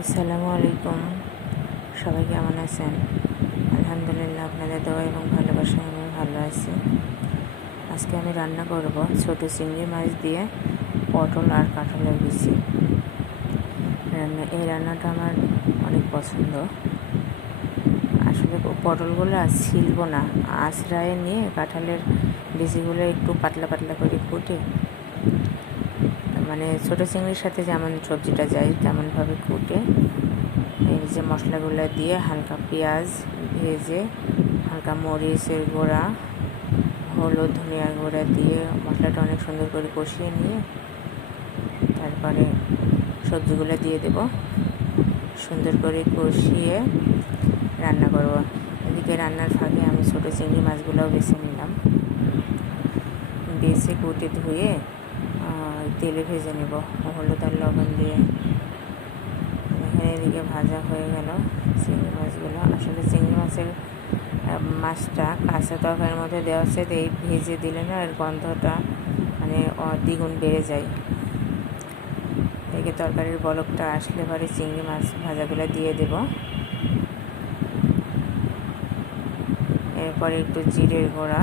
আসসালামু আলাইকুম। সবাই কেমন আছেন? আলহামদুলিল্লাহ, আপনাদের দোয়া এবং ভালোবাসায় আমি ভালো আছি। আজকে আমি রান্না করব ছোট চিংড়ি মাছ দিয়ে পটল আর কাঁঠালের বিচি। এই রান্নাটা আমার অনেক পছন্দ। আসলে পটলগুলো ছিলবো না, আঁচড়ায় নিয়ে কাঁঠালের বিচিগুলো একটু পাতলা পাতলা করে কুটে, মানে ছোটো চিংড়ির সাথে যেমন সবজিটা যায় তেমনভাবে কুটে এই যে মশলাগুলো দিয়ে হালকা পেঁয়াজ ভেজে, হালকা মরিচের গুঁড়া, হলুদ, ধনিয়ার গুঁড়া দিয়ে মশলাটা অনেক সুন্দর করে কষিয়ে নিয়ে তারপরে সবজিগুলো দিয়ে দেব। সুন্দর করে কষিয়ে রান্না করব। এদিকে রান্নার ফাঁকে আমি ছোটো চিংড়ি মাছগুলোও বেছে নিলাম, বেছে কুটে ধুয়ে তেলে ভেজে নেব হলুদ আর লবণ দিয়ে। এদিকে ভাজা হয়ে গেল চিংড়ি মাছগুলো। আসলে চিংড়ি মাছটা কাঁচা তরকারির মধ্যে দেওয়া হচ্ছে, এই ভেজে দিলে না এর গন্ধটা মানে দ্বিগুণ বেড়ে যায়। এদিকে তরকারির বলকটা আসলে পরে চিংড়ি মাছ ভাজাগুলো দিয়ে দেব। এরপরে একটু জিরের গুঁড়া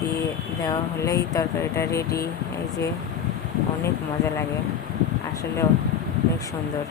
দিয়ে দেওয়া হলেই তরকারিটা রেডি। এই যে অনেক মজা লাগে, আসলে অনেক সুন্দর।